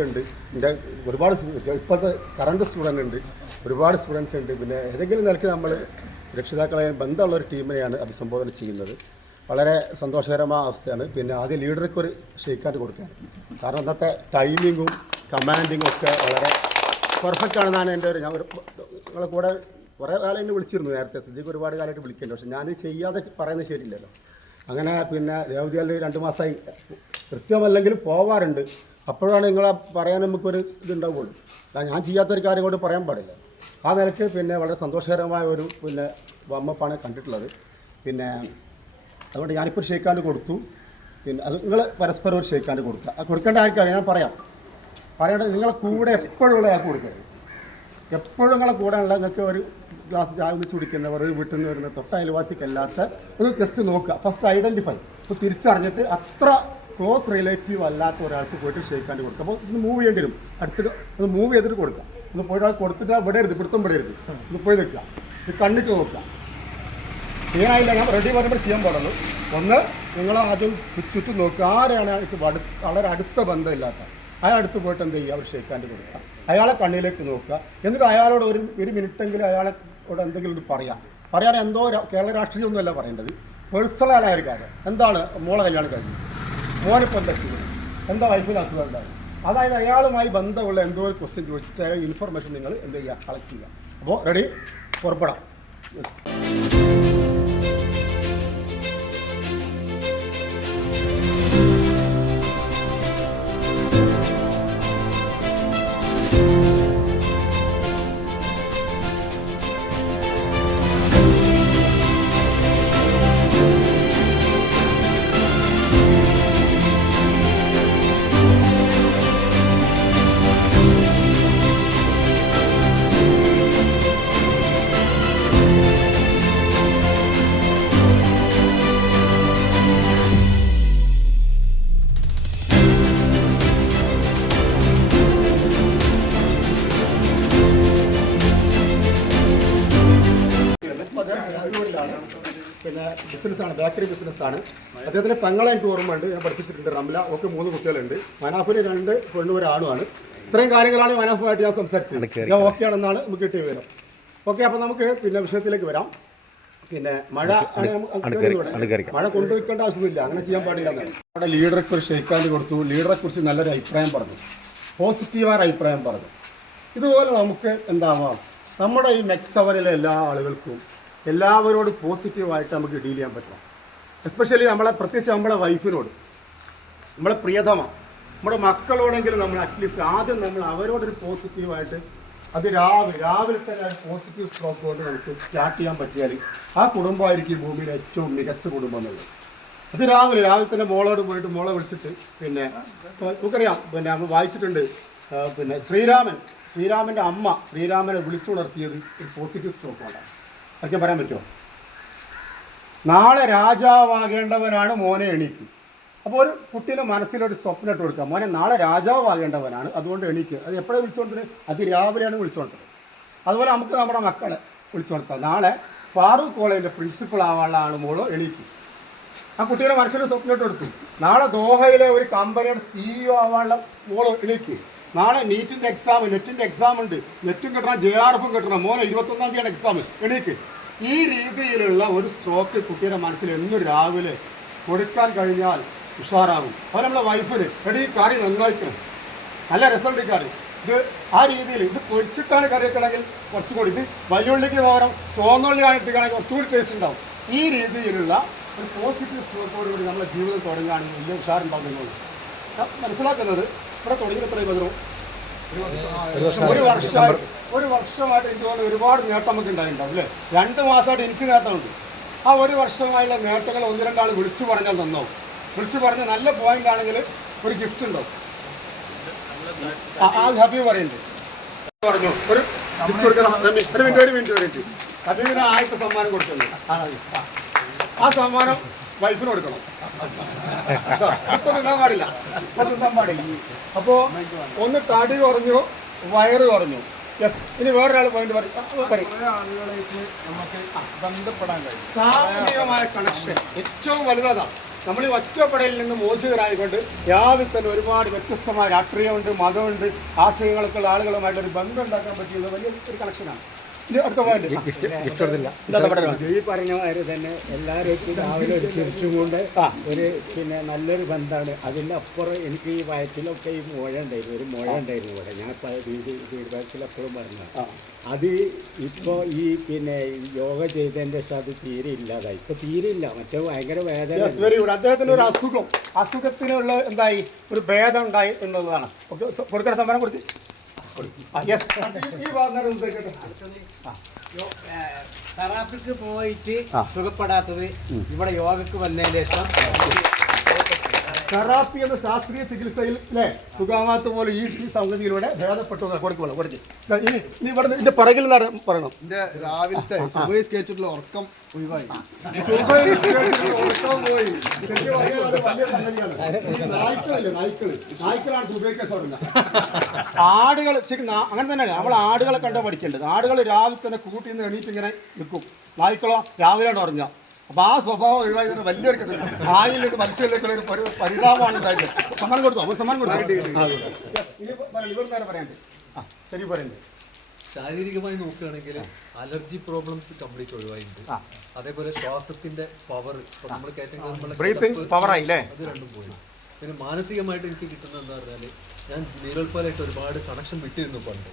Student ഉണ്ട്, എൻ്റെ ഒരുപാട് ഇപ്പോഴത്തെ കറണ്ട് സ്റ്റുഡൻ്റ് ഉണ്ട്, ഒരുപാട് സ്റ്റുഡൻസ് ഉണ്ട്. പിന്നെ ഏതെങ്കിലും നിലയ്ക്ക് നമ്മൾ രക്ഷിതാക്കളെ ബന്ധമുള്ള ഒരു ടീമിനെയാണ് അഭിസംബോധന ചെയ്യുന്നത്. വളരെ സന്തോഷകരമായ അവസ്ഥയാണ്. പിന്നെ ആദ്യം ലീഡർക്ക് ഒരു ഷെയ്ക്കാൻഡ് കൊടുക്കാൻ, കാരണം അന്നത്തെ ടൈമിങ്ങും കമാൻഡിങ്ങും ഒക്കെ വളരെ പെർഫെക്റ്റ് ആണെന്നാണ് എൻ്റെ ഞാൻ നിങ്ങളെ കൂടെ കുറേ കാലം എന്നെ വിളിച്ചിരുന്നു നേരത്തെ. സിദ്ദീഖ് ഒരുപാട് കാലമായിട്ട് വിളിക്കുന്നുണ്ട്, പക്ഷെ ഞാൻ ചെയ്യാതെ പറയുന്നത് ശരിയില്ലല്ലോ. അങ്ങനെ പിന്നെ ദേവതിയാൽ 2 മാസമായി കൃത്യമല്ലെങ്കിലും പോവാറുണ്ട്. അപ്പോഴാണ് നിങ്ങളെ പറയാൻ നമുക്കൊരു ഇതുണ്ടാവുള്ളൂ. ഞാൻ ചെയ്യാത്തൊരു കാര്യം കൊണ്ട് പറയാൻ പാടില്ല. ആ നിലയ്ക്ക് പിന്നെ വളരെ സന്തോഷകരമായ ഒരു പിന്നെ വമ്മപ്പാണ് കണ്ടിട്ടുള്ളത്. പിന്നെ അതുകൊണ്ട് ഞാനിപ്പോൾ ഒരു ഷെയ്ക്കാൻഡ് കൊടുത്തു. പിന്നെ അത് നിങ്ങൾ പരസ്പരം ഒരു ഷെയ്ക്കാൻഡ് കൊടുക്കുക. അത് കൊടുക്കേണ്ട ആർക്കാണ് ഞാൻ പറയേണ്ടത് നിങ്ങളെ കൂടെ എപ്പോഴും ഉള്ള ആൾക്ക് കൊടുക്കരുത്. എപ്പോഴും നിങ്ങളെ കൂടെ ഉള്ള നിങ്ങൾക്ക് ഒരു ഗ്ലാസ് ചായ ഒന്നിച്ച് കുടിക്കുന്നവർ, ഒരു വീട്ടിൽ നിന്ന് വരുന്ന തൊട്ട അയൽവാസിക്കല്ലാത്ത ഒന്ന് ജസ്റ്റ് നോക്കുക. ഫസ്റ്റ് ഐഡൻറ്റിഫൈ, അപ്പോൾ തിരിച്ചറിഞ്ഞിട്ട് അത്ര ക്ലോസ് റിലേറ്റീവ് അല്ലാത്ത ഒരാൾക്ക് പോയിട്ട് ഷെയ്ക്കാൻഡ് കൊടുക്കുക. അപ്പോൾ ഒന്ന് മൂവ് ചെയ്യേണ്ടി വരും. ഒന്ന് മൂവ് ചെയ്തിട്ട് കൊടുക്കുക. ഒന്ന് പോയിട്ട് കൊടുത്തിട്ട് വിടരുത്, പിടുത്തം വിടരുത്. ഒന്ന് പോയി നിൽക്കുക, ഇത് കണ്ണിട്ട് നോക്കുക. ചെയ്യാനായില്ല, ഞാൻ റെഡി പറയുമ്പോൾ ചെയ്യാൻ പാടുള്ളൂ. ഒന്ന് നിങ്ങൾ ആദ്യം ചുറ്റും നോക്കുക, ആരാണ് എനിക്ക് വളരെ അടുത്ത ബന്ധമില്ലാത്ത അയാളടുത്ത് പോയിട്ട് എന്ത് ചെയ്യുക, അവർ ഷെയ്ക്കാൻഡ് കൊടുക്കുക. അയാളെ കണ്ണിലേക്ക് നോക്കുക. എന്നിട്ട് അയാളോട് ഒരു മിനിറ്റെങ്കിലും അയാളോട് എന്തെങ്കിലും ഇത് പറയാൻ എന്തോ കേരള രാഷ്ട്രീയമൊന്നുമല്ല പറയേണ്ടത്, പേഴ്സണലായ ഒരു കാര്യം. എന്താണ് മോളെ കല്യാണം കഴിഞ്ഞു, മോനിപ്പോൾ എന്താ ചെയ്യുന്നത്, എന്താ വൈഫിന് അസുഖം ഉണ്ടായി, അതായത് അയാളുമായി ബന്ധമുള്ള എന്തോ ഒരു ക്വസ്റ്റ്യൻ ചോദിച്ചിട്ട് അയാൾ ഇൻഫർമേഷൻ നിങ്ങൾ എന്ത് ചെയ്യുക, കളക്ട് ചെയ്യുക. അപ്പോൾ റെഡി, പുറപ്പെടാം. പിന്നെ ബിസിനസ്സാണ്, ബേക്കറി ബിസിനസ്സാണ്. അദ്ദേഹത്തിൻ്റെ പെങ്ങളെ എനിക്ക് ഓർമ്മയുണ്ട്, ഞാൻ പഠിപ്പിച്ചിട്ടുണ്ട്. റംല, ഒക്കെ 3 കുട്ടികളുണ്ട്. മനാഫിന് 2 പെണ്ണും 1 ആണുമാണ്. ഇത്രയും കാര്യങ്ങളാണ് മനാഫുമായിട്ട് ഞാൻ സംസാരിച്ചത്. ഞാൻ ഓക്കെ ആണെന്നാണ് നമുക്ക് കിട്ടിയ വിവരം. ഓക്കെ, അപ്പോൾ നമുക്ക് പിന്നെ വിഷയത്തിലേക്ക് വരാം. പിന്നെ മഴ കൊണ്ടുവയ്ക്കേണ്ട ആവശ്യമൊന്നുമില്ല, അങ്ങനെ ചെയ്യാൻ പാടില്ല എന്നാണ്. അവിടെ ലീഡർക്ക് ഒരു ഷെയ്ക്കാൻഡ് കൊടുത്തു. ലീഡറെ കുറിച്ച് നല്ലൊരു അഭിപ്രായം പറഞ്ഞു, പോസിറ്റീവായ അഭിപ്രായം പറഞ്ഞു. ഇതുപോലെ നമുക്ക് എന്താവാം, നമ്മുടെ ഈ മെക്സവനിലെ എല്ലാ ആളുകൾക്കും എല്ലാവരോടും പോസിറ്റീവായിട്ട് നമുക്ക് ഡീൽ ചെയ്യാൻ പറ്റണം. എസ്പെഷ്യലി പ്രത്യേകിച്ച് നമ്മളെ വൈഫിനോട്, നമ്മളെ പ്രിയതമ, നമ്മുടെ മക്കളോടെങ്കിലും നമ്മൾ അറ്റ്ലീസ്റ്റ് ആദ്യം നമ്മൾ അവരോടൊരു പോസിറ്റീവായിട്ട് അത് രാവിലെ തന്നെ പോസിറ്റീവ് സ്ട്രോക്ക് കൊണ്ട് നമുക്ക് സ്റ്റാർട്ട് ചെയ്യാൻ പറ്റിയാൽ ആ കുടുംബമായിരിക്കും ഈ ഭൂമിയിലെ ഏറ്റവും മികച്ച കുടുംബം എന്നുള്ളത്. അത് രാവിലെ തന്നെ മോളോട് പോയിട്ട് മോളെ വിളിച്ചിട്ട്, പിന്നെ നമുക്കറിയാം, പിന്നെ നമ്മൾ വായിച്ചിട്ടുണ്ട്, പിന്നെ ശ്രീരാമൻ്റെ അമ്മ ശ്രീരാമനെ വിളിച്ചുണർത്തിയത് ഒരു പോസിറ്റീവ് സ്ട്രോക്ക് കൊണ്ടാണ്. അതൊക്കെ പറയാൻ പറ്റുമോ? നാളെ രാജാവാകേണ്ടവനാണ് മോനെ, എണീക്ക്. അപ്പോൾ ഒരു കുട്ടീൻ്റെ മനസ്സിലൊരു സ്വപ്നം ഇട്ട് കൊടുക്കുക, മോനെ നാളെ രാജാവാകേണ്ടവനാണ്, അതുകൊണ്ട് എണീക്ക്. അത് എപ്പോഴാണ് വിളിച്ചുകൊണ്ടത്? അതിരാവിലെയാണ് വിളിച്ചുകൊണ്ടത്. അതുപോലെ നമുക്ക് നമ്മുടെ മക്കളെ വിളിച്ചുകൊടുക്കാം, നാളെ ഫാറൂഖ് കോളേജിൻ്റെ പ്രിൻസിപ്പൾ ആവാനുള്ള ആൾ മോളോ, എണീക്ക്. ആ കുട്ടിയുടെ മനസ്സിലൊരു സ്വപ്നം ഇട്ട് കൊടുത്തു, നാളെ ദോഹയിലെ ഒരു കമ്പനിയുടെ CEO ആവാനുള്ള മോളോ, എണീക്ക്. നാളെ നെറ്റിൻ്റെ എക്സാം ഉണ്ട്, നെറ്റും കിട്ടണം, JRFും കിട്ടണം, മോനെ 21-ാം തീയതിയാണ് എക്സാം, എണീക്ക്. ഈ രീതിയിലുള്ള ഒരു സ്ട്രോക്ക് കുട്ടിയുടെ മനസ്സിൽ എന്നും രാവിലെ കൊടുക്കാൻ കഴിഞ്ഞാൽ ഉഷാറാവും. അപ്പോൾ നമ്മളെ വൈഫിന് എടീ കറി നന്നായിക്കണം, നല്ല രസമുണ്ട് ഈ കറി, ഇത് ആ രീതിയിൽ ഇത് പൊരിച്ചിട്ടാണ് കറി വെക്കണമെങ്കിൽ കുറച്ചും കൂടി, ഇത് വലിയുള്ളിക്ക് പകരം ചുവന്നുള്ളി ആയിട്ടിരിക്കണമെങ്കിൽ കുറച്ചുകൂടി ടേസ്റ്റ് ഉണ്ടാവും. ഈ രീതിയിലുള്ള ഒരു പോസിറ്റീവ് സ്ട്രോക്കോടുകൂടി നമ്മുടെ ജീവിതം തുടങ്ങുകയാണെങ്കിൽ വലിയ ഉഷാറുണ്ടാവുന്നത് മനസ്സിലാക്കുന്നത്. ഇവിടെ തുടങ്ങി എത്ര ബദറും ഒരു വർഷമായിട്ട് എനിക്ക് തോന്നുന്നു ഒരുപാട് നേട്ടം നമുക്ക് ഉണ്ടായിട്ടുണ്ടാവും അല്ലേ? 2 മാസമായിട്ട് എനിക്ക് നേട്ടമുണ്ട്. ആ ഒരു വർഷമായുള്ള നേട്ടങ്ങൾ 1-2 ആൾ വിളിച്ചു പറഞ്ഞാൽ തന്നോ, വിളിച്ചു പറഞ്ഞ നല്ല പോയിന്റ് ആണെങ്കിൽ ഒരു ഗിഫ്റ്റ് ഉണ്ടാവും. ആ ഹബീബ് പറയുന്നുണ്ട്, പറഞ്ഞു ഒരു ഗിഫ്റ്റ് കൊടുക്കണം, ഒരു മിനിറ്റ് ഹബീബിന് 1000 സമ്മാനം കൊടുക്കുന്നത്. ആ സമ്മാനം വൈഫിന് കൊടുക്കണം, ഇപ്പൊ തിന്നാൻ പാടില്ല. അപ്പോൾ ഒന്ന് തടി കുറഞ്ഞു, വയറ് കുറഞ്ഞു. യെസ്, ഇനി വേറൊരാൾ പോയിന്റ് പറയും, സാമൂഹികമായ കണക്ഷൻ ഏറ്റവും വലുതാണ്. നമ്മൾ ഈ ഒറ്റപ്പെടലിൽ നിന്ന് മോചിതരായിക്കൊണ്ട് രാവിലെ തന്നെ ഒരുപാട് വ്യത്യസ്തമായ രാഷ്ട്രീയമുണ്ട്, മതമുണ്ട്, ആശയങ്ങളൊക്കെ ഉള്ള ആളുകളുമായിട്ട് ഒരു ബന്ധം ഉണ്ടാക്കാൻ പറ്റിയത് വലിയ ഒരു കണക്ഷനാണ്. അടുത്ത പോയിന്റ് ഈ പറഞ്ഞ മാതിരി തന്നെ എല്ലാവരും രാവിലെ ഒരു ചിരിച്ചും കൊണ്ട് ഒരു പിന്നെ നല്ലൊരു ബന്ധമാണ്. അതിൻ്റെ അപ്പുറം എനിക്ക് ഈ വയറ്റിലൊക്കെ ഈ മുഴ ഉണ്ടായിരുന്നു, ഒരു മുഴ ഉണ്ടായിരുന്നു ഇവിടെ. ഞാൻ ഫീഡ്ബാക്കിൽ എപ്പോഴും പറഞ്ഞത് അത് ഇപ്പോൾ ഈ പിന്നെ യോഗ ചെയ്തതിൻ്റെ ശേഷം അത് തീരെ ഇല്ലാതായി. ഇപ്പോൾ തീരെ ഇല്ല, മറ്റേ ഭയങ്കര വേദന. Very good. അദ്ദേഹത്തിന് ഒരു അസുഖത്തിനുള്ള എന്തായി ഒരു ഭേദം ഉണ്ടായി എന്നുള്ളതാണ്. കൊടുക്കുന്ന സമ്മാനം കൊടുത്ത് തെറാപ്പിക്ക് പോയിട്ട് സുഖപ്പെടാത്തത് ഇവിടെ യോഗക്ക് വന്നതിന് ശേഷം തെറാപ്പി എന്ന ശാസ്ത്രീയ ചികിത്സയിൽ അല്ലേ സുഖാമാത്ത പോലെ ഈ സംഗതിയിലൂടെ ഭേദപ്പെട്ടു കൊടുക്കണം. കൊടുത്ത് ഇനി ഇവിടെ ഇതിന്റെ പിറകിൽ പറയണം. രാവിലത്തെ സുബൈ സ്കെച്ചിട്ടുള്ള ഉറക്കം ഒഴിവായി. നായ്ക്കളാണ് സുബൈക്ക് തുടങ്ങുക. ആടുകൾ അങ്ങനെ തന്നെയാണ് നമ്മൾ ആടുകളെ കണ്ടാൽ പഠിക്കേണ്ടത്. ആടുകൾ രാവിലെ തന്നെ കൂട്ടിൽ നിന്ന് എണീറ്റ് ഇങ്ങനെ നിൽക്കും. നായ്ക്കളോ രാവിലെയാണ് ഉറങ്ങുക. അപ്പോൾ ആ സ്വഭാവം ഒഴിവായി വലിയൊരു ആയിൽ നിന്ന് മനുഷ്യരിലേക്കുള്ള ഒരു പരിണാമമാണ് ഉണ്ടായിട്ട്. സമ്മാനം കൊടുത്തു, അവൻ സമ്മാനം കൊടുത്തു. ഇവർ നേരെ പറയണ്ടേ? ശരി പറയണ്ടേ? ശാരീരികമായി നോക്കുകയാണെങ്കിൽ അലർജി പ്രോബ്ലംസ് കംപ്ലീറ്റ് ഒഴിവായിട്ടുണ്ട്. അതേപോലെ ശ്വാസത്തിന്റെ പവർ നമ്മൾ പവറായില്ലേ, അത് രണ്ടും പോയി. പിന്നെ മാനസികമായിട്ട് എനിക്ക് കിട്ടുന്നത് എന്താ പറഞ്ഞാൽ ഞാൻ നീരോൽപ്പാലായിട്ട് ഒരുപാട് കണക്ഷൻ വിട്ടിരുന്നു പണ്ട്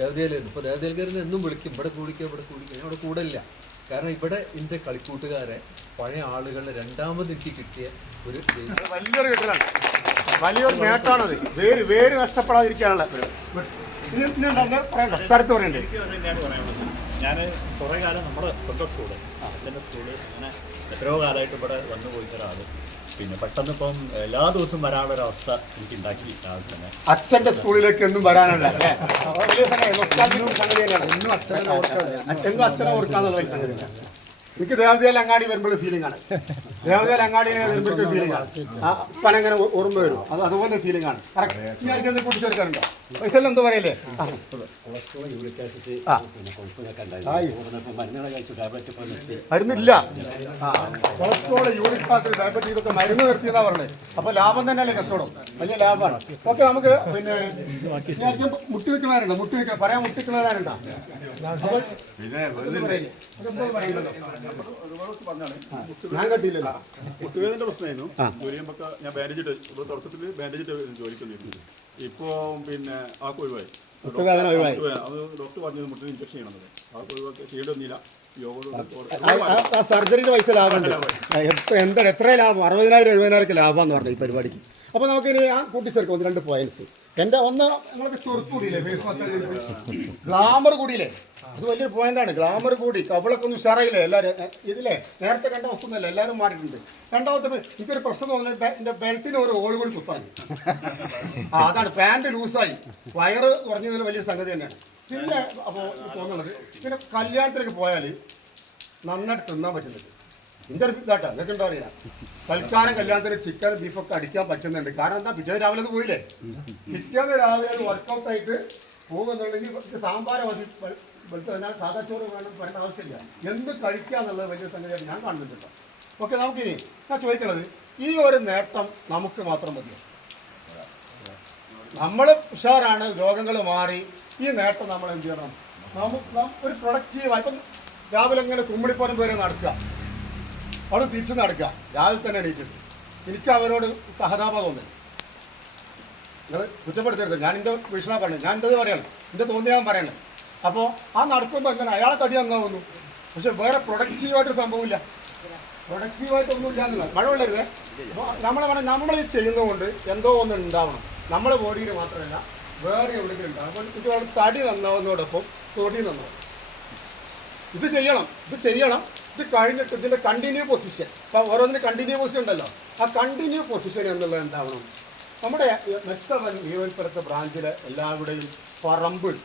ദേവതയിലായിരുന്നു. ഇപ്പോൾ ദേവതയിൽക്കാരനെ എന്നും വിളിക്കും, ഇവിടെ കൂടിക്കുക ഞാൻ അവിടെ കൂടില്ല. കാരണം ഇവിടെ എൻ്റെ കളിക്കൂട്ടുകാരെ പഴയ ആളുകളുടെ രണ്ടാമത് എനിക്ക് കിട്ടിയ ഒരു വലിയൊരു കിട്ടലാണ്, വലിയൊരു നേട്ടമാണത്. വേര് നഷ്ടപ്പെടാതിരിക്കാനുള്ള സ്ഥലത്ത് പറയണ്ടേ? ഞാൻ കുറേ കാലം നമ്മുടെ സ്വന്തം സ്കൂള് അച്ഛൻ്റെ സ്കൂള് അങ്ങനെ എത്രയോ കാലമായിട്ട് ഇവിടെ വന്നു പോയിട്ട് ഒരാൾ പിന്നെ പെട്ടെന്ന് ഇപ്പം എല്ലാ ദിവസവും വരാനുള്ളൊരവസ്ഥ എനിക്ക് ഉണ്ടാക്കി രാവിലെ തന്നെ. അച്ഛൻ്റെ സ്കൂളിലേക്ക് എന്നും വരാനുള്ള അച്ഛനെ ഓർക്കാന്നുള്ള വലിയ സംഗതി. എനിക്ക് ദേവതയിൽ അങ്ങാടി വരുമ്പോൾ ഫീലിംഗ് ആണ്. ദേവതയിൽ അങ്ങാടി വരുമ്പോഴത്തെ ഫീലിംഗ് ആണ്. പണങ്ങനെ ഓർമ്മ വരും. അതുപോലെ ഫീലിംഗ് ആണ്. കറക്റ്റ് ഞാൻ കൂട്ടിച്ചേർക്കാറുണ്ടോ? പൈസ എന്തോ പറയല്ലേ? മരുന്നില്ല. കൊളസ്ട്രോൾ, യൂറിക് ആസിഡ്, ഡയബറ്റീസ് ഇതൊക്കെ മരുന്ന് നിർത്തിയതാ പറഞ്ഞത്. അപ്പൊ ലാഭം തന്നെയല്ലേ കച്ചവടം, വലിയ ലാഭമാണ്. ഓക്കെ, നമുക്ക് പിന്നെ മുട്ടി നിൽക്കുന്നവരുണ്ടോ? പറയാൻ മുട്ടി നിൽക്കുന്നവരുണ്ടോ? ഞാൻ കട്ടിയില്ലല്ലോ. മുട്ടുവേദനയുടെ പ്രശ്നമായിരുന്നു. ജോലി ചെയ്യുമ്പോൾ ഞാൻ ബാൻഡേജ് ഇട്ട് ഇവിടെ തുടക്കത്തിൽ ബാൻഡേജ് ഇട്ട് ജോലിക്ക് വന്നിരുന്നു. ഇപ്പോൾ പിന്നെ ആൾക്ക് ഒഴിവായി. അത് ഡോക്ടർ പറഞ്ഞത് മുട്ടിന് ഇൻഫെക്ഷൻ ചെയ്യണമെന്നത്. ആൾക്ക് ഒഴിവാക്കി ചെയ്യേണ്ടി വന്നില്ല. സർജറിന്റെ പൈസ ലാഭമുണ്ട്. എത്ര ലാഭം? 60,000 70,000 ലാഭമെന്ന് പറഞ്ഞു ഈ പരിപാടിക്ക്. അപ്പോൾ നമുക്കിനി ആ കൂട്ടിച്ചേർക്കും 2 പോയിന്റ്സ്. എൻ്റെ ഒന്ന് നിങ്ങൾക്ക് ചൊറുക്ക് കൂടിയില്ലേ, ഗ്ലാമർ കൂടിയില്ലേ? അത് വലിയൊരു പോയിന്റാണ്. ഗ്ലാമർ കൂടി, കബളൊക്കെ ഒന്ന് ഉഷാറായില്ലേ എല്ലാവരും? ഇതില്ലേ നേരത്തെ കണ്ട വസ്തുന്നല്ല, എല്ലാവരും മാറിയിട്ടുണ്ട്. രണ്ടാമത്തെ എനിക്കൊരു പ്രശ്നം തോന്നുന്നത് എൻ്റെ ബെൽറ്റിന് ഒരു ഓൾ കൂടി കുത്താണ്. അതാണ് പാൻറ് ലൂസായി, വയറ് കുറഞ്ഞതിൽ വലിയൊരു സംഗതി തന്നെയാണ്. പിന്നെ അപ്പോൾ തോന്നുന്നത് പിന്നെ കല്യാണത്തിലേക്ക് പോയാൽ നന്നായിട്ട് തിന്നാൻ പറ്റുന്നുണ്ട്. എൻ്റെ ഒരു ഇതാട്ടോ, നിങ്ങൾക്ക് ഉണ്ടോ അറിയില്ല. തൽക്കാലം കല്യാണത്തിന് ചിക്കൻ ബീഫൊക്കെ അടിക്കാൻ പറ്റുന്നുണ്ട്. കാരണം എന്താ, പിറ്റേ രാവിലെ അത് പോയില്ലേ? പിറ്റേന്ന് രാവിലെ അത് വർക്കൗട്ടായിട്ട് പോകുന്നുണ്ടെങ്കിൽ സാമ്പാർ മതി, സാധാ ചോറ് വേണം, വേണ്ട ആവശ്യമില്ല. എന്ത് കഴിക്കുക എന്നുള്ളത് വലിയ സംഗതിയായിട്ട് ഞാൻ കാണുന്നുണ്ടല്ലോ. ഓക്കെ, നമുക്കിനി ഞാൻ ചോദിക്കണത്, ഈ ഒരു നേട്ടം നമുക്ക് മാത്രം മതിയോ? നമ്മൾ ഉഷാറാണ്, രോഗങ്ങൾ മാറി. ഈ നേട്ടം നമ്മൾ എന്ത് ചെയ്യണം? ഒരു പ്രൊഡക്റ്റീവായി ഇപ്പം രാവിലെ ഇങ്ങനെ കുമ്മിടിപ്പുറം വരെ നടക്കുക, അവിടെ തിരിച്ചു നടക്കുക, രാവിലെ തന്നെ എണീറ്റിട്ട്. എനിക്ക് അവരോട് സഹതാപം തോന്നി. നിങ്ങൾ കുറ്റപ്പെടുത്തരുത്, ഞാൻ എൻ്റെ വീക്ഷണം പറയണം, ഞാൻ എന്തത് പറയണം, എൻ്റെ തോന്നി ഞാൻ പറയണം. അപ്പോൾ ആ നടക്കുമ്പോൾ എങ്ങനെ അയാളെ തടി നന്നാവുന്നു, പക്ഷെ വേറെ പ്രൊഡക്റ്റീവായിട്ട് സംഭവമില്ല. പ്രൊഡക്റ്റീവായിട്ടൊന്നുമില്ല എന്നുള്ള മഴ കൊള്ളരുത്. നമ്മൾ ഈ ചെയ്യുന്നതുകൊണ്ട് എന്തോ ഒന്ന് ഉണ്ടാവണം. നമ്മളെ ബോഡിയിൽ മാത്രമല്ല വേറെ എവിടെയെങ്കിലും ഉണ്ടാവും. അപ്പോൾ ഇതുപോലെ തടി നന്നാവുന്നതോടൊപ്പം തൊടി നന്നാവും. ഇത് ചെയ്യണം. ഇത് കഴിഞ്ഞിട്ട് ഇതിൻ്റെ കണ്ടിന്യൂ പൊസിഷൻ, ഇപ്പോൾ ഓരോന്നിനും കണ്ടിന്യൂ പൊസിഷൻ ഉണ്ടല്ലോ. ആ കണ്ടിന്യൂ പൊസിഷൻ എന്നുള്ളത് എന്താവണം? നമ്മുടെ മെക്സവൻ നിയോജകമണ്ഡലത്തെ ബ്രാഞ്ചിലെ എല്ലാവരുടെയും പറമ്പിൽ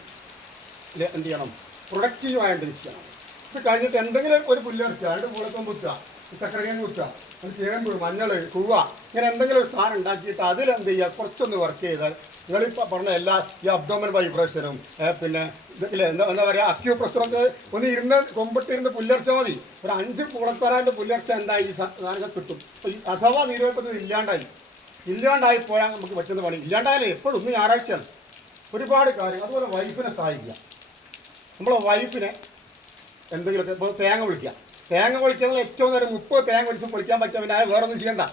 എന്ത് ചെയ്യണം? പ്രൊഡക്റ്റീവായിട്ടിരിക്കണം. ഇത് കഴിഞ്ഞിട്ട് എന്തെങ്കിലും ഒരു പുല്ലിറക്കുക, അതിൻ്റെ മുളക്കം കുത്തുക, ചക്കരകൻ കുത്തുക, അത് ചേമ്പ്, മഞ്ഞൾ, കൂവ, ഇങ്ങനെ എന്തെങ്കിലും ഒരു സാധനം ഉണ്ടാക്കിയിട്ട് അതിലെന്ത് ചെയ്യുക? കുറച്ചൊന്ന് വർക്ക് ചെയ്താൽ നിങ്ങളിപ്പോൾ പറഞ്ഞ എല്ലാ ഈ അബ്ഡോമൻ വൈബ്രേഷനും പിന്നെ ഇല്ലേ എന്താ പറയുക അക്യൂപ്രഷറൊക്കെ ഒന്ന് ഇരുന്ന് കൊമ്പിട്ടിരുന്ന് പുല്ലർച്ച മതി. ഒരു 5 കുളത്തലാൻ്റെ പുല്ലർച്ച എന്തായി ഈ സാധനങ്ങൾ കിട്ടും. അപ്പോൾ ഈ അഥവാ നീരുവെപ്പത് ഇല്ലാണ്ടായി പോയാൽ നമുക്ക് പറ്റുന്ന പണി. ഇല്ലാണ്ടായാലേ എപ്പോഴും ഒന്ന് ഞായറാഴ്ചയാണ്. ഒരുപാട് കാര്യം. അതുപോലെ വൈഫിനെ സഹായിക്കുക. നമ്മളെ വൈഫിനെ എന്തെങ്കിലുമൊക്കെ ഇപ്പോൾ തേങ്ങ വിളിക്കുക ഏറ്റവും നേരം 30 തേങ്ങ വിളിച്ച് പൊളിക്കാൻ പറ്റുക. പിന്നെ വേറെ ഒന്നും ചെയ്യണ്ട.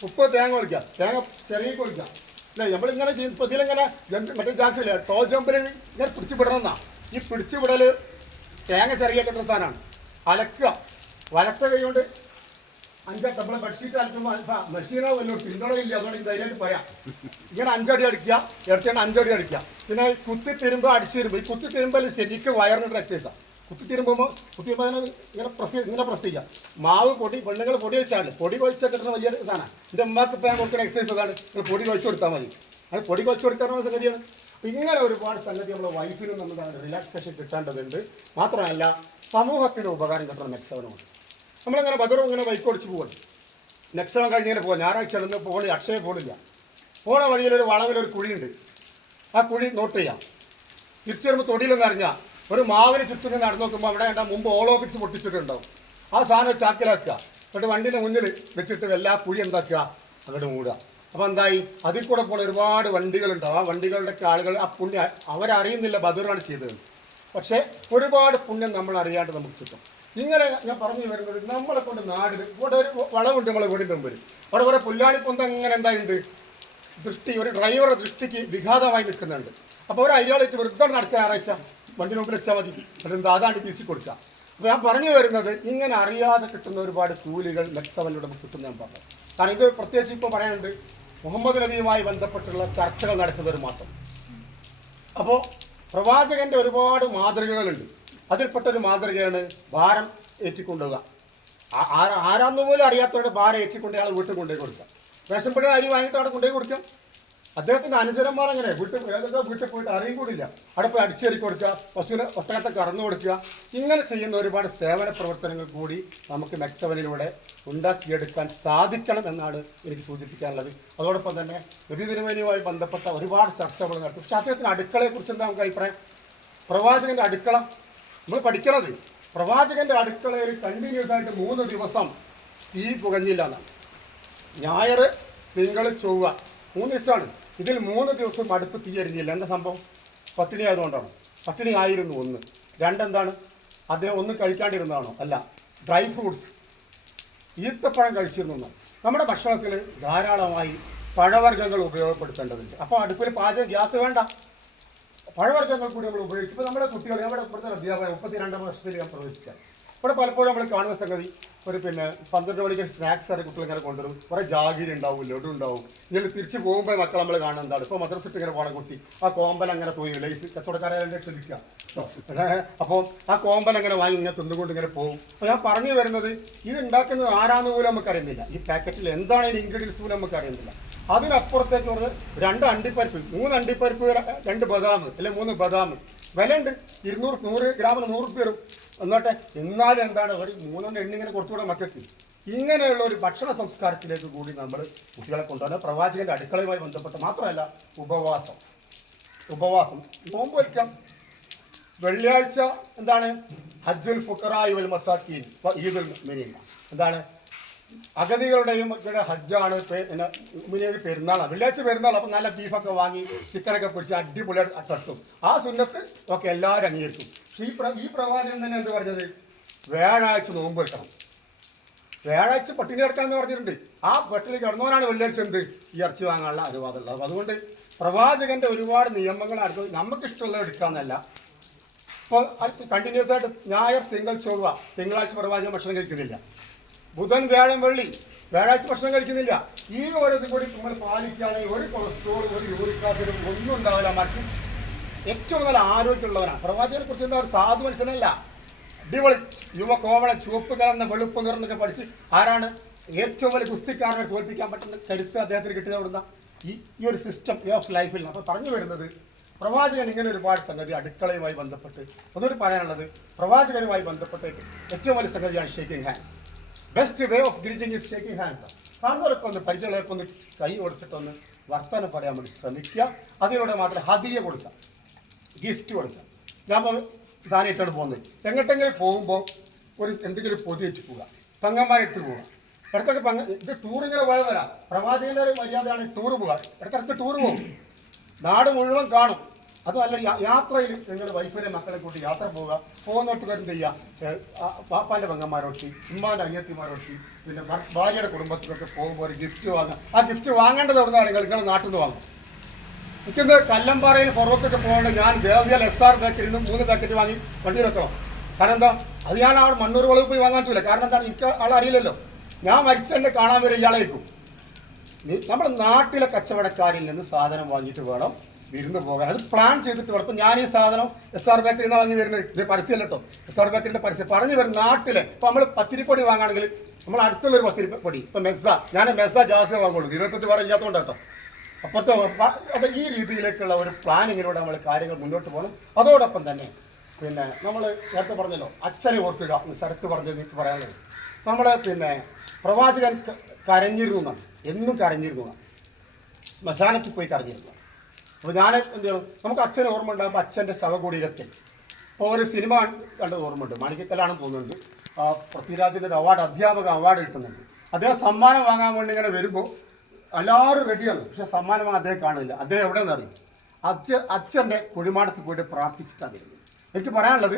30 തേങ്ങ വിളിക്കുക, തേങ്ങ ചെറിയ വിളിക്കുക. അല്ലേ നമ്മളിങ്ങനെ ചെയ്യും. ഇപ്പോൾ ഇതിലിങ്ങനെ മറ്റേ ചാൻസില്ല, ടോ ജമ്പിൽ ഇങ്ങനെ പിടിച്ച് വിടണമെന്നാണ്. ഈ പിടിച്ച് വിടൽ തേങ്ങ ചെറിയ കിട്ടുന്ന സാധനമാണ്. അലക്കുക, വലക്ക കൈകൊണ്ട് 5 നമ്മൾ ബെഡ്ഷീറ്റ് അലക്കുമ്പോൾ മെഷീനോ വല്ലതും പിന്തുണയില്ല. അതുകൊണ്ട് ധൈര്യമായിട്ട് പറയാം. ഇങ്ങനെ 5 അടി അടിക്കുക, ഇടത്തേണ്ട 5 അടി അടിക്കുക. പിന്നെ കുത്തി തിരുമ്പോൾ അടിച്ചു തരുമ്പോൾ ഈ കുത്തി തിരുമ്പോൾ ശരിക്കും വയറിനൊരു എക്സസൈസാണ്. കുത്തി തിരുമ്പോൾ അതിനെ ഇങ്ങനെ പ്രസ് ചെയ്യുക. മാവ് പൊടി പെണ്ണുങ്ങൾ പൊടി വെച്ചാൽ പൊടി കുഴച്ചാൽ കിട്ടുന്ന വലിയ സാധനം. എൻ്റെ അമ്മക്ക് ഇപ്പം ഞാൻ കൊടുക്കുന്ന എക്സസൈസ് അതാണ്. നിങ്ങൾ പൊടി കുഴച്ച് കൊടുത്താൽ മതി. അത് പൊടി കുഴച്ച് കൊടുക്കാനുള്ള സംഗതിയാണ്. അപ്പം ഇങ്ങനെ ഒരുപാട് സംഗതി നമ്മുടെ വൈഫിനും നമ്മുടെ റിലാക്സേഷൻ കിട്ടേണ്ടതുണ്ട്. മാത്രമല്ല സമൂഹത്തിന് ഉപകാരം കിട്ടുന്ന മെക്സവനുമുണ്ട്. നമ്മളിങ്ങനെ ബദറും ഇങ്ങനെ ബൈക്ക് ഓടിച്ച് പോകുന്നു. മെക്സവൻ കഴിഞ്ഞിങ്ങനെ പോകാം. ഞായറാഴ്ച ഇടുന്ന പോകണി അക്ഷയ പോണില്ല. പോണ വഴിയിലൊരു വളവിലൊരു കുഴിയുണ്ട്. ആ കുഴി നോട്ട് ചെയ്യാം. തിരിച്ചു വരുമ്പോൾ തൊടിയിലൊന്നും അറിഞ്ഞാൽ ഒരു മാവിന് ചുറ്റും നടന്നു നോക്കുമ്പോൾ അവിടെ കണ്ടാൽ മുമ്പ് ഓളോപിക്സ് പൊട്ടിച്ചിട്ടുണ്ടാവും. ആ സാധനം ചാക്കിലാക്കുക. എന്നിട്ട് വണ്ടീൻ്റെ മുന്നിൽ വെച്ചിട്ട് എല്ലാ കുഴി എന്താക്കുക അങ്ങോട്ട് മൂടുക. അപ്പോൾ എന്തായി അതിൽ കൂടെ പോകുന്ന ഒരുപാട് വണ്ടികളുണ്ടാവും. ആ വണ്ടികളുടെയൊക്കെ ആളുകൾ ആ പുണ്യം അവരറിയുന്നില്ല ബദറാണ് ചെയ്തത്. പക്ഷേ ഒരുപാട് പുണ്യം നമ്മൾ അറിയാണ്ട് നമുക്ക് കിട്ടും. ഇങ്ങനെ ഞാൻ പറഞ്ഞു വരുന്നത് നമ്മളെ കൊണ്ട് നാടിൽ ഇവിടെ ഒരു വളവുണ്ട് നമ്മളെ വീടിൻ്റെ മുമ്പിൽ. അവിടെ കുറേ പുല്ലാണിപ്പൊന്തം ഇങ്ങനെ എന്തായുണ്ട് ദൃഷ്ടി ഒരു ഡ്രൈവറുടെ ദൃഷ്ടിക്ക് വിഘാതമായി നിൽക്കുന്നുണ്ട്. അപ്പോൾ ഒരു അയാളായിട്ട് വെറുതെ നടക്കുക ഞായറാഴ്ച വണ്ടി മുമ്പിൽ വെച്ചാൽ മതി. എന്നിട്ട് അതാണ് വീശി കൊടുക്കുക. അപ്പോൾ ഞാൻ പറഞ്ഞു വരുന്നത് ഇങ്ങനെ അറിയാതെ കിട്ടുന്ന ഒരുപാട് കൂലികൾ മെക്സവനിലൂടെ നമുക്ക് കിട്ടുന്ന ഞാൻ പറഞ്ഞു. കാരണം ഇത് പ്രത്യേകിച്ച് ഇപ്പോൾ പറയാനുണ്ട് മുഹമ്മദ് നബിയുമായി ബന്ധപ്പെട്ടുള്ള ചർച്ചകൾ നടക്കുന്ന ഒരു മാസം. അപ്പോൾ പ്രവാചകൻ്റെ ഒരുപാട് മാതൃകകളുണ്ട്. അതിൽപ്പെട്ടൊരു മാതൃകയാണ് ഭാരം ഏറ്റിക്കൊണ്ടുപോവുക. ആരാന്ന് പോലും അറിയാത്തവരുടെ ഭാരം ഏറ്റിക്കൊണ്ട് ആൾ വീട്ടിൽ കൊണ്ടുപോയി കൊടുക്കുക. റേഷൻ പിടി അരി വാങ്ങിയിട്ട് അവിടെ കൊണ്ടുപോയി കൊടുക്കുക. അദ്ദേഹത്തിൻ്റെ അനുചരന്മാർ അങ്ങനെ വീട്ടിൽ പോയിട്ട് അറിയും കൂടില്ല. അവിടെ പോയി അടിച്ചേറി കൊടുക്കുക, പശുവിനെ ഒട്ടകത്തെ കറന്നു കൊടുക്കുക. ഇങ്ങനെ ചെയ്യുന്ന ഒരുപാട് സേവന പ്രവർത്തനങ്ങൾ കൂടി നമുക്ക് മെക്സവനിലൂടെ ഉണ്ടാക്കിയെടുക്കാൻ സാധിക്കണം എന്നാണ് എനിക്ക് സൂചിപ്പിക്കാനുള്ളത്. അതോടൊപ്പം തന്നെ നബി തിരുമേനിയുമായി ബന്ധപ്പെട്ട ഒരുപാട് ചർച്ചകൾ നടത്തും. പക്ഷേ അദ്ദേഹത്തിൻ്റെ അടുക്കളയെക്കുറിച്ച് എന്താ നമുക്ക് അഭിപ്രായം? പ്രവാചകൻ്റെ അടുക്കള നമ്മൾ പഠിക്കണത് പ്രവാചകൻ്റെ അടുക്കളയിൽ കണ്ടിന്യൂസ് ആയിട്ട് 3 ദിവസം തീ പുകഞ്ഞില്ല എന്നാണ്. ഞായർ തിങ്കൾ ചൊവ്വ 3 ദിവസമാണ്. ഇതിൽ 3 ദിവസം അടുപ്പ് തീ എരിഞ്ഞില്ല. എന്താ സംഭവം? പട്ടിണി ആയതുകൊണ്ടാണ്. പട്ടിണി ആയിരുന്നു 1. 2 എന്താണ്? അദ്ദേഹം ഒന്നും കഴിക്കാണ്ടിരുന്നതാണോ? അല്ല, ഡ്രൈ ഫ്രൂട്ട്സ് ഈത്തപ്പഴം കഴിച്ചിരുന്നു. നമ്മുടെ ഭക്ഷണത്തിൽ ധാരാളമായി പഴവർഗ്ഗങ്ങൾ ഉപയോഗപ്പെടുത്തേണ്ടതുണ്ട്. അപ്പോൾ അടുപ്പിൽ പാചകം ഗ്യാസ് വേണ്ട, പഴവർഗ്ഗങ്ങൾ കൂടി നമ്മൾ ഉപയോഗിക്കും. ഇപ്പോൾ നമ്മുടെ കുട്ടികൾ നമ്മുടെ ഇപ്പോഴത്തെ അധ്യാപകർ 32 വർഷത്തിൽ ഞാൻ പ്രവേശിക്കാം. ഇവിടെ പലപ്പോഴും നമ്മൾ കാണുന്ന സംഗതി ഒരു 12 മണിക്ക് സ്നാക്സ് ആയിട്ട് കുട്ടികൾ ഇങ്ങനെ കൊണ്ടുവരും. കുറേ ജാഗിരി ഉണ്ടാവും, ലഡു ഉണ്ടാവും. ഇങ്ങനെ തിരിച്ച് പോകുമ്പോൾ മക്കൾ നമ്മൾ കാണുന്നതാണ്. ഇപ്പോൾ മദ്രസയിട്ട് ഇങ്ങനെ പോകണം കുട്ടി ആ കോമ്പൽ അങ്ങനെ പോയി ലൈസ് കച്ചവടക്കാരെ ക്ഷണിക്കുക. അപ്പോൾ ആ കോമ്പൽ അങ്ങനെ വാങ്ങി ഇങ്ങനെ തിന്നുകൊണ്ട് ഇങ്ങനെ പോകും. അപ്പോൾ ഞാൻ പറഞ്ഞു വരുന്നത് ഇത് ഉണ്ടാക്കുന്നത് ആരാന്ന് പോലും നമുക്ക് അറിയുന്നില്ല. ഈ പാക്കറ്റിൽ എന്താണ് ഈ ഇൻഗ്രീഡിയൻസ് പോലും നമുക്ക് അറിയുന്നില്ല. അതിനപ്പുറത്തേക്ക് പറഞ്ഞത് 2 അണ്ടിപ്പരിപ്പ്, 3 അണ്ടിപ്പരിപ്പ്, 2 ബദാം അല്ലെങ്കിൽ 3 ബദാം വിലയുണ്ട്. 100 ഗ്രാമിന് 100 രൂപ വരും. എന്നോട്ടെ എന്നാലും എന്താണ് ഒരു 3 എണ്ണിങ്ങനെ കൊടുത്തുകൂടെ മക്കൾക്ക്. ഇങ്ങനെയുള്ള ഒരു ഭക്ഷണ സംസ്കാരത്തിലേക്ക് കൂടി നമ്മൾ കുട്ടികളെ കൊണ്ടുവന്ന് പ്രവാചകൻ്റെ അടുക്കളയുമായി ബന്ധപ്പെട്ട് മാത്രമല്ല ഉപവാസം നോമ്പ് വയ്ക്കാം. വെള്ളിയാഴ്ച എന്താണ് ഹജ്ജുൽ ഫുഖറാഇ വൽ മസാക്കീൻ ഈദുൽ മുഅ്മിനീൻ എന്താണ് അഗതികളുടെയും ഹജ്ജാണ്. മുഅ്മിനീൻ പെരുന്നാളാണ്, വെള്ളിയാഴ്ച പെരുന്നാൾ. അപ്പം നല്ല ബീഫൊക്കെ വാങ്ങി ചിക്കനൊക്കെ പൊരിച്ച് അടിപൊളിയായിട്ട് തട്ടും. ആ സുന്നത്ത് ഒക്കെ എല്ലാവരും അംഗീകരിക്കും. ഈ പ്രവാചകൻ തന്നെ എന്ത് പറഞ്ഞത്? വ്യാഴാഴ്ച നോമ്പ് വെക്കണം, വ്യാഴാഴ്ച പട്ടിണി കിടക്കണം എന്ന് പറഞ്ഞിട്ടുണ്ട്. ആ പട്ടിണി കിടന്നവനാണ് വെള്ളിയാഴ്ച എന്ത് ഈ ഇറച്ചി വാങ്ങാനുള്ള അനുവാദമുള്ളത്. അതുകൊണ്ട് പ്രവാചകൻ്റെ ഒരുപാട് നിയമങ്ങൾ നമുക്കിഷ്ടമുള്ളത് എടുക്കാമെന്നല്ല. ഇപ്പോൾ കണ്ടിന്യൂസ് ആയിട്ട് ഞായർ തിങ്കൾ ചൊവ്വ തിങ്കളാഴ്ച പ്രവാചകൻ ഭക്ഷണം കഴിക്കുന്നില്ല. ബുധൻ വ്യാഴം വെള്ളി വ്യാഴാഴ്ച ഭക്ഷണം കഴിക്കുന്നില്ല. ഈ ഓരോന്നും കൂടി നമ്മൾ പാലിക്കുകയാണെങ്കിൽ ഒരു കൊളസ്ട്രോൾ ഒരു യൂറിക് ആസിഡും ഒന്നും ഉണ്ടാവില്ല. മറ്റ് ഏറ്റവും നല്ല ആരോഗ്യമുള്ളവനാണ്. പ്രവാചകനെ കുറിച്ച് എന്താ ഒരു സാധു മനുഷ്യനല്ല, അടിപൊളി യുവകോമളൻ ചുവപ്പ് കലർന്ന വെളുപ്പ് നിറന്നൊക്കെ പഠിച്ച് ആരാണ് ഏറ്റവും വലിയ കുസ്തിക്കാരനെ തോൽപ്പിക്കാൻ പറ്റുന്ന കരുത്ത് അദ്ദേഹത്തിന് കിട്ടിയത് അവിടുന്ന് ഈ ഒരു സിസ്റ്റം വേ ഓഫ് ലൈഫിൽ. അപ്പോൾ പറഞ്ഞു വരുന്നത് പ്രവാചകൻ ഇങ്ങനെ ഒരുപാട് സംഗതി അടുക്കളയുമായി ബന്ധപ്പെട്ട് അതൊരു പറയാനുള്ളത്. പ്രവാചകനുമായി ബന്ധപ്പെട്ട് ഏറ്റവും വലിയ സംഗതിയാണ് shaking hands. Best way of greeting is shaking hands. കാണുന്നവരൊക്കെ ഒന്ന് പരിചയമുള്ളവർക്ക് ഒന്ന് കൈ കൊടുത്തിട്ടൊന്ന് വർത്തമാനം പറയാൻ വേണ്ടി ശ്രമിക്കുക. അതിലൂടെ മാത്രമേ ഹദിയ കൊടുക്കുക, ഗിഫ്റ്റ് കൊടുക്കുക. ഞാൻ ദാനമായിട്ടാണ് പോകുന്നത്. എങ്ങോട്ടെങ്കിലും പോകുമ്പോൾ ഒരു എന്തെങ്കിലും പൊതി വെച്ച് പോവുക, പെങ്ങന്മാരെടുത്ത് പോവുക. ഇടയ്ക്കൊക്കെ ഇത് ടൂറിങ്ങനെ പോയ വരാം. പ്രവാചകൻ്റെ ഒരു മര്യാദയാണ് ടൂർ പോവുക. ഇടയ്ക്കിടയ്ക്ക് ടൂർ പോകും, നാട് മുഴുവൻ കാണും. അത് നല്ല യാത്രയിൽ നിങ്ങൾ വൈഫിനെ മക്കളെ കൂട്ടി യാത്ര പോവുക. പോകുന്നോട്ട് എന്ത് ചെയ്യുക, പാപ്പാൻ്റെ പെങ്ങന്മാരോട്ടി, ഉമ്മാൻ്റെ അനിയത്തിമാരോട്ടി, പിന്നെ ഭാര്യയുടെ കുടുംബത്തിലൊക്കെ പോകുമ്പോൾ ഒരു ഗിഫ്റ്റ് വാങ്ങുക. ആ ഗിഫ്റ്റ് വാങ്ങേണ്ടത് എവിടുന്നാണ്? നിങ്ങൾ നാട്ടിൽ നിന്ന് വാങ്ങും. എനിക്കിന്ന് കല്ലമ്പാറയിൽ പുറത്തൊക്കെ പോകേണ്ടത് ഞാൻ ദേവതിയാൽ SR ബേക്കറിയിൽ നിന്ന് 3 പാക്കറ്റ് വാങ്ങി വണ്ടിയിൽ വെക്കണം. കാരണം എന്താ, അത് ഞാൻ അവിടെ മണ്ണൂർ വളവ് പോയി വാങ്ങാൻ പറ്റില്ല. കാരണം എന്താണ്, എനിക്ക് ആളറിയില്ലല്ലോ. ഞാൻ മരിച്ചെന്നെ കാണാൻ വരെ ഇയാളായിരിക്കും. നമ്മുടെ നാട്ടിലെ കച്ചവടക്കാരിൽ നിന്ന് സാധനം വാങ്ങിയിട്ട് വേണം വിരുന്ന് പോകാൻ. അത് പ്ലാൻ ചെയ്തിട്ട് വേണം. ഇപ്പം ഞാൻ ഈ സാധനം SR ബേക്കറിയിൽ നിന്ന് വാങ്ങി വരുന്നത്, ഇത് പരസ്യമല്ല കേട്ടോ, SR ബേക്കറിൻ്റെ പരസ്യം പറഞ്ഞു വരും. നാട്ടിലെ ഇപ്പം നമ്മൾ പത്തിരിപ്പൊടി വാങ്ങുകയാണെങ്കിൽ നമ്മൾ അടുത്തുള്ളൊരു പത്തിരിപ്പൊടി, ഇപ്പം ഞാൻ മെസ്സ ജാസ്തി വാങ്ങുള്ളൂ, 25 വേറെ ഇല്ലാത്തതുകൊണ്ട് കേട്ടോ. അപ്പോഴത്തെ അപ്പോൾ ഈ രീതിയിലേക്കുള്ള ഒരു പ്ലാനിങ്ങിലൂടെ നമ്മൾ കാര്യങ്ങൾ മുന്നോട്ട് പോകണം. അതോടൊപ്പം തന്നെ പിന്നെ നമ്മൾ നേരത്തെ പറഞ്ഞല്ലോ, അച്ഛനെ ഓർക്കുക. ശരത്ത് പറഞ്ഞത് എനിക്ക് പറയാനുള്ളത്, നമ്മൾ പിന്നെ പ്രവാചകൻ കരഞ്ഞിരുന്നു എന്നാണ്, എന്നും കരഞ്ഞിരുന്നു എന്നാണ്, ശ്മശാനത്തിൽ പോയി കരഞ്ഞിരുന്നു. അപ്പോൾ ഞാൻ എന്ത് ചെയ്യണം, നമുക്ക് അച്ഛനെ ഓർമ്മ ഉണ്ടാകുമ്പോൾ അച്ഛൻ്റെ ശവകുടീരത്തിൽ ഇപ്പോൾ ഒരു സിനിമ കണ്ടത് ഓർമ്മയുണ്ട്, മാണിക്കക്കല്ലാണെന്ന് തോന്നുന്നുണ്ട്. പൃഥ്വിരാജിൻ്റെ ഒരു അവാർഡ്, അധ്യാപക അവാർഡ് കിട്ടുന്നുണ്ട്. അദ്ദേഹം സമ്മാനം വാങ്ങാൻ വേണ്ടി ഇങ്ങനെ വരുമ്പോൾ എല്ലാവരും റെഡിയാണ്, പക്ഷെ സമ്മാനം അദ്ദേഹം കാണില്ല. അദ്ദേഹം എവിടെയെന്ന് അറിയും, അച്ഛൻ്റെ കുഴിമാടത്തിൽ പോയിട്ട് പ്രാർത്ഥിച്ചിട്ടാണ് വരുന്നത്. എനിക്ക് പറയാനുള്ളത്,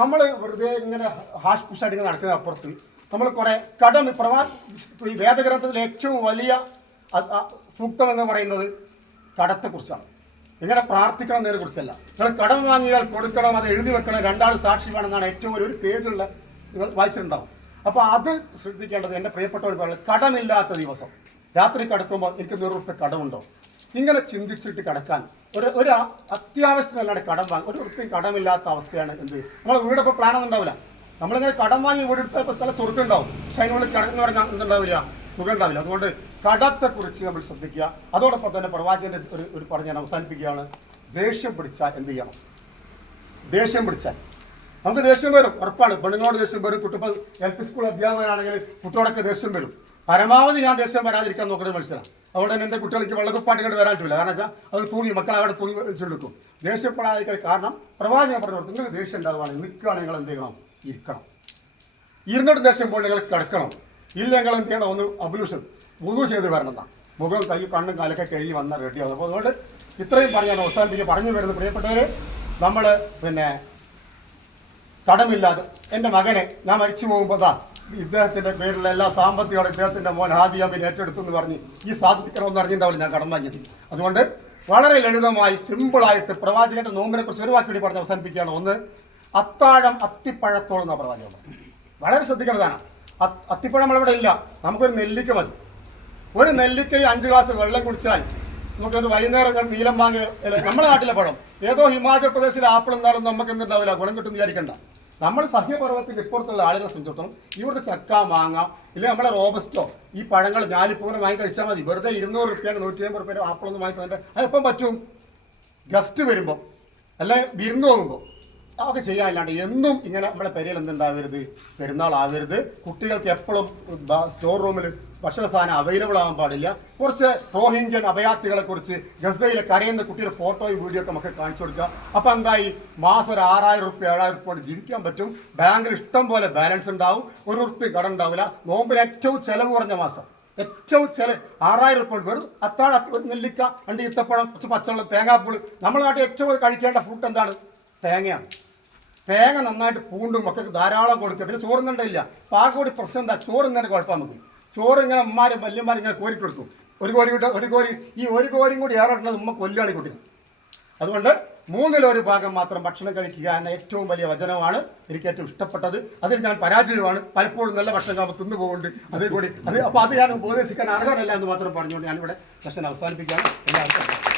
നമ്മൾ വെറുതെ ഇങ്ങനെ ഹാഷ് പുഷായിട്ട് നടക്കുന്ന അപ്പുറത്ത് നമ്മൾ കുറേ കടം, ഈ വേദഗ്രന്ഥത്തിലെ ഏറ്റവും വലിയ സൂക്തം എന്ന് പറയുന്നത് കടത്തെക്കുറിച്ചാണ്. ഇങ്ങനെ പ്രാർത്ഥിക്കണം എന്നതിനെ കുറിച്ചല്ല. നിങ്ങൾ കടം വാങ്ങിയാൽ കൊടുക്കണം, അത് എഴുതി വെക്കണം, 2 ആൾ സാക്ഷി വേണമെന്നാണ് ഏറ്റവും ഒരു പേജുള്ള നിങ്ങൾ വായിച്ചിട്ടുണ്ടാവും. അപ്പോൾ അത് ശ്രദ്ധിക്കേണ്ടത് എൻ്റെ പ്രിയപ്പെട്ടവർ പറയുന്നത്, കടമില്ലാത്ത ദിവസം രാത്രി കിടക്കുമ്പോൾ എനിക്ക് 100 രൂപ കടമുണ്ടോ, ഇങ്ങനെ ചിന്തിച്ചിട്ട് കിടക്കാൻ ഒരു അത്യാവശ്യമല്ലാണ്ട് കടം വാങ്ങി 1 രൂപയും കടമില്ലാത്ത അവസ്ഥയാണ് എന്ത്. നമ്മൾ വീടൊക്കെ പ്ലാനൊന്നും ഉണ്ടാവില്ല. നമ്മളിങ്ങനെ കടം വാങ്ങി വീടെടുത്തപ്പോൾ ചില ചുരുക്കുണ്ടാവും, പക്ഷെ അതിനുള്ളിൽ കിടക്കുന്ന പറഞ്ഞാൽ എന്തുണ്ടാവില്ല, സുഖം ഉണ്ടാവില്ല. അതുകൊണ്ട് കടത്തെക്കുറിച്ച് നമ്മൾ ശ്രദ്ധിക്കുക. അതോടൊപ്പം തന്നെ പ്രവാചകൻ്റെ ഒരു പറഞ്ഞ് ഞാൻ അവസാനിപ്പിക്കുകയാണ്. ദേഷ്യം പിടിച്ചാൽ എന്ത് ചെയ്യണം? ദേഷ്യം പിടിച്ചാൽ നമുക്ക് ദേഷ്യം വരും, ഉറപ്പാണ്. പെണ്ണുങ്ങളോട് ദേഷ്യം വരും. കുട്ടിപ്പോൾ LP സ്കൂൾ അധ്യാപകനാണെങ്കിൽ കുട്ടിയോടൊക്കെ ദേഷ്യം വരും. പരമാവധി ഞാൻ ദേഷ്യം വരാതിരിക്കാൻ നോക്കുന്ന മനുഷ്യരാണ്. അതുകൊണ്ട് തന്നെ എൻ്റെ കുട്ടികൾക്ക് വെള്ളക്കുപ്പാട്ടിങ്ങോട്ട് വരാൻ പറ്റില്ല. കാരണം വെച്ചാൽ അത് തൂങ്ങി, മക്കളെ അവിടെ തൂങ്ങി വെച്ചെടുക്കും. ദേഷ്യപ്പെടാതിരിക്കാൻ കാരണം പ്രവാചകൻ പറഞ്ഞു, നിങ്ങൾക്ക് ദേഷ്യം ഉണ്ടാവുകയാണെങ്കിൽ നിൽക്കുകയാണെങ്കിൽ നിങ്ങൾ എന്ത് ചെയ്യണം? ഇരിക്കണം. ഇരുന്നിട്ട് ദേഷ്യം പോലെ നിങ്ങൾ കിടക്കണം. ഇല്ല നിങ്ങൾ എന്ത് ചെയ്യണം? ഒന്ന് അബ്ലൂഷൻ വുളു ചെയ്ത് വരണമെന്നാണ്. മുഖം കൈ കണ്ണും കാലൊക്കെ കഴുകി വന്നാൽ റെഡിയാവും. അപ്പോൾ അതുകൊണ്ട് ഇത്രയും പറഞ്ഞാൽ അവസാനിപ്പിക്കുക. പറഞ്ഞു വരുന്നത്, പ്രിയപ്പെട്ടവർ, നമ്മൾ പിന്നെ കടമില്ലാതെ എൻ്റെ മകനെ ഞാൻ മരിച്ചു പോകുമ്പോൾ ഇദ്ദേഹത്തിൻ്റെ പേരിലുള്ള എല്ലാ സാമ്പത്തികമാണ് ഇദ്ദേഹത്തിൻ്റെ മോൻ ഹാദിയാമിൻ ഏറ്റെടുത്തു എന്ന് പറഞ്ഞ് ഈ സാധിക്കണമെന്ന് അറിഞ്ഞിട്ടുണ്ടാവില്ല ഞാൻ കടം വാങ്ങിയത്. അതുകൊണ്ട് വളരെ ലളിതമായി സിമ്പിളായിട്ട് പ്രവാചകൻ്റെ നോമ്പിനെ കുറിച്ച് ഒരു വാക്ക് കൂടി പറഞ്ഞ് അവസാനിപ്പിക്കുകയാണ്. ഒന്ന്, അത്താഴം അത്തിപ്പഴത്തോളം എന്നാണ് പ്രവാചകൻ. വളരെ ശ്രദ്ധിക്കേണ്ടതാണ്. അത്തിപ്പഴം നമ്മളിവിടെ ഇല്ല, നമുക്കൊരു നെല്ലിക്ക മതി. ഒരു നെല്ലിക്കയും 5 ഗ്ലാസ് വെള്ളം കുടിച്ചാൽ നമുക്കൊരു വൈകുന്നേരം നീലം വാങ്ങി, നമ്മുടെ നാട്ടിലെ പഴം ഏതോ ഹിമാചൽ പ്രദേശിലെ ആപ്പിൾ എന്നാലും നമുക്ക് എന്തുണ്ടാവില്ല, ഗുണം കിട്ടും വിചാരിക്കണ്ട. നമ്മൾ സഹ്യപർവ്വത്തിൻ്റെ ഇപ്പുറത്തുള്ള ആളുകളെ സംബന്ധിച്ചിടത്തോളം ഇവിടുത്തെ ചക്ക, മാങ്ങ, ഇല്ലെങ്കിൽ നമ്മളെ റോബസ്റ്റോ, ഈ പഴങ്ങൾ ഞാലിപ്പൂനെ വാങ്ങി കഴിച്ചാൽ മതി. വെറുതെ 200 രൂപയുടെ 150 രൂപയുടെ ആപ്പിളൊന്നും വാങ്ങിക്കുന്നുണ്ട്. അതെപ്പം പറ്റും? ഗസ്റ്റ് വരുമ്പോൾ അല്ലെ വിരുന്ന് പോകുമ്പോൾ അതൊക്കെ ചെയ്യാനില്ലാണ്ട് എന്നും ഇങ്ങനെ നമ്മുടെ പെരയിൽ എന്തുണ്ടാവരുത്, പെരുന്നാൾ ആവരുത്. കുട്ടികൾക്ക് എപ്പോഴും സ്റ്റോർ റൂമിൽ ഭക്ഷണ സാധനം അവൈലബിൾ ആകാൻ പാടില്ല. കുറച്ച് റോഹിംഗ്യൻ അഭയാർത്ഥികളെ കുറിച്ച് ഗസയിലെ കരയുന്ന കുട്ടിയുടെ ഫോട്ടോയും വീഡിയോ ഒക്കെ നമുക്ക് കാണിച്ചു കൊടുക്കുക. അപ്പം എന്തായി, മാസം ഒരു 6000 രൂപ 7000 രൂപ കൊണ്ട് ജീവിക്കാൻ പറ്റും. ബാങ്കിൽ ഇഷ്ടം പോലെ ബാലൻസ് ഉണ്ടാവും, 1 രൂപ കടം ഉണ്ടാവില്ല. നോമ്പിന് ഏറ്റവും ചെലവ് കുറഞ്ഞ മാസം, ഏറ്റവും 6000 രൂപ വെറും അത്താഴ, ഒരു നെല്ലിക്ക, 2 ഈത്തപ്പഴം, കുറച്ച് പച്ചവെള്ളം, തേങ്ങാപ്പൂള്. നമ്മുടെ നാട്ടിൽ ഏറ്റവും കഴിക്കേണ്ട ഫ്രൂട്ട് എന്താണ്? തേങ്ങയാണ്. തേങ്ങ നന്നായിട്ട് പൂണ്ടും മക്കൾക്ക് ധാരാളം കൊടുക്കുക. പിന്നെ ചോറുന്നുണ്ടില്ല. പാകോടി പ്രശ്നം എന്താ? ചോറുന്നതിന് കുഴപ്പം നമുക്ക്. ചോറ് ഇങ്ങനെ അമ്മമാരും വല്യന്മാരും ഇങ്ങനെ കോരിട്ട് കൊടുക്കും. ഒരു കോരിയും കൂടി ഏറെ ഇടുന്നത് ഉമ്മ കൊല്ലുകയാണ് കുട്ടികൾ. അതുകൊണ്ട് 3-1 ഭാഗം മാത്രം ഭക്ഷണം കഴിക്കുക എന്ന ഏറ്റവും വലിയ വചനമാണ് എനിക്ക് ഏറ്റവും ഇഷ്ടപ്പെട്ടത്. അതിൽ ഞാൻ പരാജയമാണ്. പലപ്പോഴും നല്ല ഭക്ഷണം ആകുമ്പോൾ തിന്നു പോകുന്നുണ്ട്. അതേ കൂടി അപ്പോൾ അത് ഞാൻ ഉപദേശിക്കാൻ അർഹരല്ല എന്ന് മാത്രം പറഞ്ഞുകൊണ്ട് ഞാനിവിടെ സെഷൻ അവസാനിപ്പിക്കുകയാണ്. എല്ലാവർക്കും